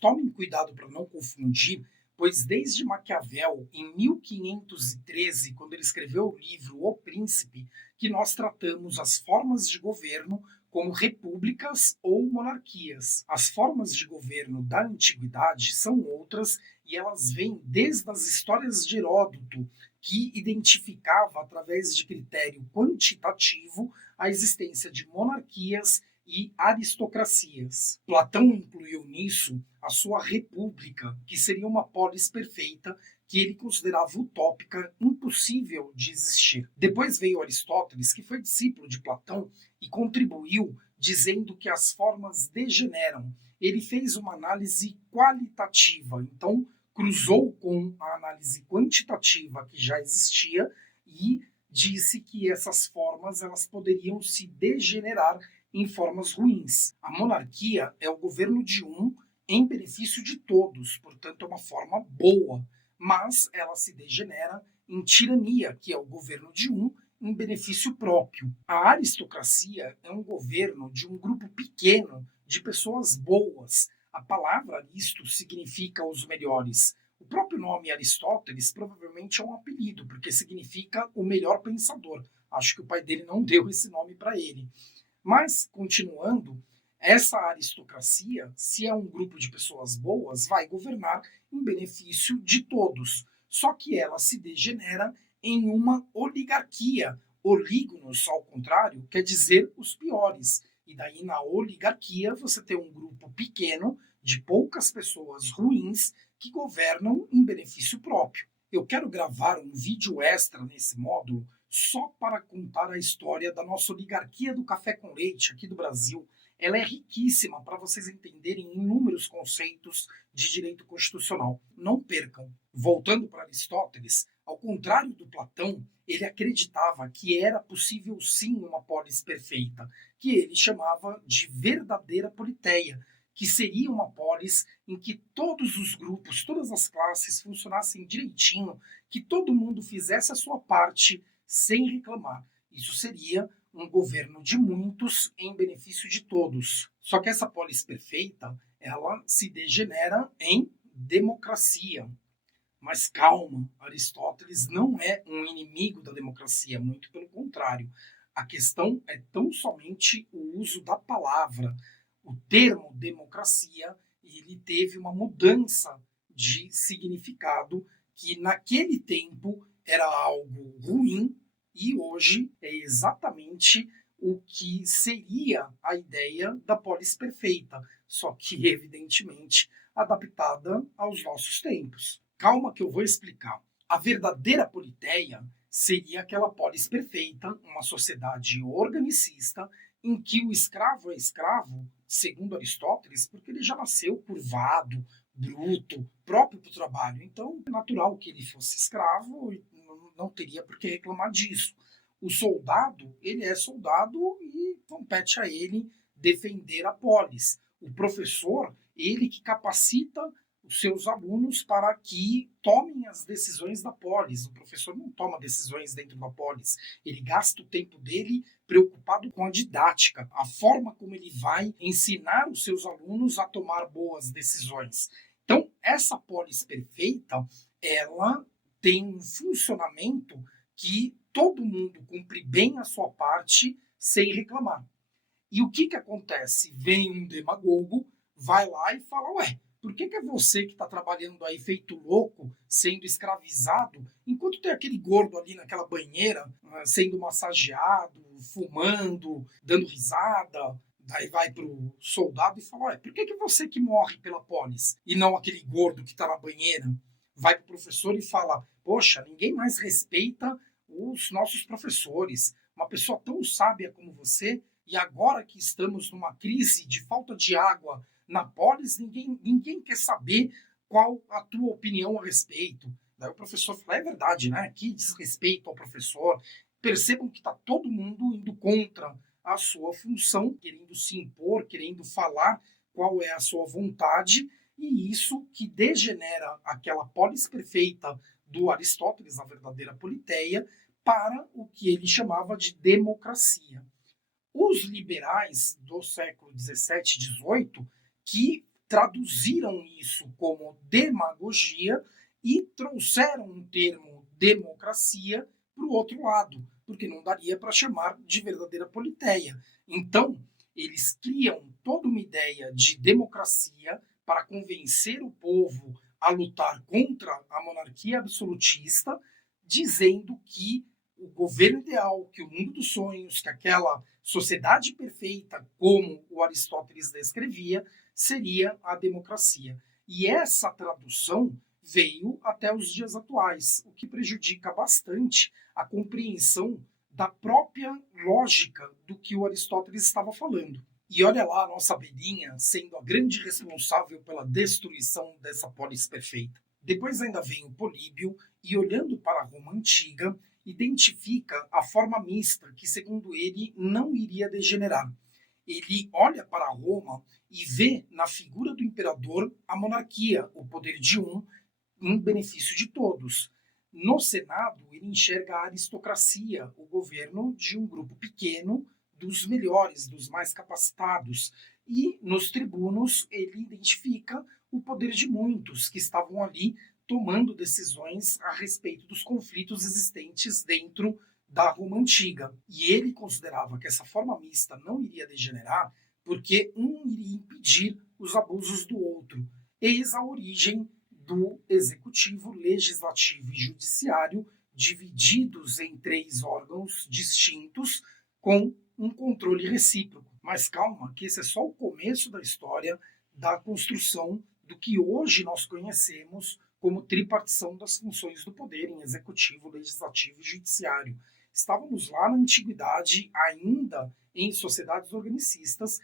Tomem cuidado para não confundir, pois desde Maquiavel, em 1513, quando ele escreveu o livro O Príncipe, que nós tratamos as formas de governo como repúblicas ou monarquias. As formas de governo da antiguidade são outras e elas vêm desde as histórias de Heródoto, que identificava, através de critério quantitativo, a existência de monarquias e aristocracias. Platão incluiu nisso a sua república, que seria uma polis perfeita que ele considerava utópica, impossível de existir. Depois veio Aristóteles, que foi discípulo de Platão e contribuiu dizendo que as formas degeneram. Ele fez uma análise qualitativa, então cruzou com a análise quantitativa que já existia e disse que essas formas elas poderiam se degenerar em formas ruins. A monarquia é o governo de um em benefício de todos, portanto é uma forma boa, mas ela se degenera em tirania, que é o governo de um em benefício próprio. A aristocracia é um governo de um grupo pequeno de pessoas boas. A palavra aristo significa os melhores. O próprio nome Aristóteles provavelmente é um apelido, porque significa o melhor pensador. Acho que o pai dele não deu esse nome para ele. Mas, continuando, essa aristocracia, se é um grupo de pessoas boas, vai governar em benefício de todos. Só que ela se degenera em uma oligarquia. Olígonos, ao contrário, quer dizer os piores. E daí, na oligarquia, você tem um grupo pequeno de poucas pessoas ruins que governam em benefício próprio. Eu quero gravar um vídeo extra nesse módulo só para contar a história da nossa oligarquia do café com leite aqui do Brasil. Ela é riquíssima para vocês entenderem inúmeros conceitos de direito constitucional. Não percam. Voltando para Aristóteles, ao contrário do Platão, ele acreditava que era possível sim uma polis perfeita, que ele chamava de verdadeira politeia, que seria uma polis em que todos os grupos, todas as classes funcionassem direitinho, que todo mundo fizesse a sua parte sem reclamar. Isso seria um governo de muitos em benefício de todos. Só que essa polis perfeita, ela se degenera em democracia. Mas calma, Aristóteles não é um inimigo da democracia, muito pelo contrário. A questão é tão somente o uso da palavra. O termo democracia, ele teve uma mudança de significado que naquele tempo era algo ruim e hoje é exatamente o que seria a ideia da polis perfeita, só que evidentemente adaptada aos nossos tempos. Calma que eu vou explicar. A verdadeira politeia seria aquela polis perfeita, uma sociedade organicista, em que o escravo é escravo, segundo Aristóteles, porque ele já nasceu curvado, bruto, próprio para o trabalho. Então, é natural que ele fosse escravo e não teria por que reclamar disso. O soldado, ele é soldado e compete a ele defender a polis. O professor, ele que capacita os seus alunos para que tomem as decisões da polis. O professor não toma decisões dentro da polis. Ele gasta o tempo dele preocupado com a didática, a forma como ele vai ensinar os seus alunos a tomar boas decisões. Então, essa polis perfeita, ela tem um funcionamento que todo mundo cumpre bem a sua parte sem reclamar. E o que acontece? Vem um demagogo, vai lá e fala, ué, por que é você que está trabalhando aí feito louco, sendo escravizado, enquanto tem aquele gordo ali naquela banheira, sendo massageado, fumando, dando risada? Daí vai pro soldado e fala, ué, por que você que morre pela polis e não aquele gordo que está na banheira? Vai pro professor e fala, poxa, ninguém mais respeita os nossos professores. Uma pessoa tão sábia como você, e agora que estamos numa crise de falta de água na polis, ninguém quer saber qual a tua opinião a respeito. Daí o professor fala, é verdade, né? Que desrespeito ao professor. Percebam que está todo mundo indo contra a sua função, querendo se impor, querendo falar qual é a sua vontade, e isso que degenera aquela polis perfeita do Aristóteles, a verdadeira politeia, para o que ele chamava de democracia. Os liberais do século XVII, XVIII, que traduziram isso como demagogia e trouxeram um termo democracia para o outro lado, porque não daria para chamar de verdadeira politeia. Então, eles criam toda uma ideia de democracia para convencer o povo a lutar contra a monarquia absolutista, dizendo que o governo ideal, que o mundo dos sonhos, que aquela sociedade perfeita, como o Aristóteles descrevia, seria a democracia. E essa tradução veio até os dias atuais, o que prejudica bastante a compreensão da própria lógica do que o Aristóteles estava falando. E olha lá a nossa abelhinha sendo a grande responsável pela destruição dessa polis perfeita. Depois ainda vem o Políbio e, olhando para a Roma antiga, identifica a forma mista que, segundo ele, não iria degenerar. Ele olha para Roma e vê na figura do imperador a monarquia, o poder de um, em benefício de todos. No Senado, ele enxerga a aristocracia, o governo de um grupo pequeno, dos melhores, dos mais capacitados. E nos tribunos, ele identifica o poder de muitos que estavam ali tomando decisões a respeito dos conflitos existentes dentro da Roma antiga. E ele considerava que essa forma mista não iria degenerar porque um iria impedir os abusos do outro. Eis a origem do executivo, legislativo e judiciário, divididos em 3 órgãos distintos, com um controle recíproco. Mas calma, que esse é só o começo da história da construção do que hoje nós conhecemos como tripartição das funções do poder em executivo, legislativo e judiciário. Estávamos lá na antiguidade, ainda em sociedades organicistas,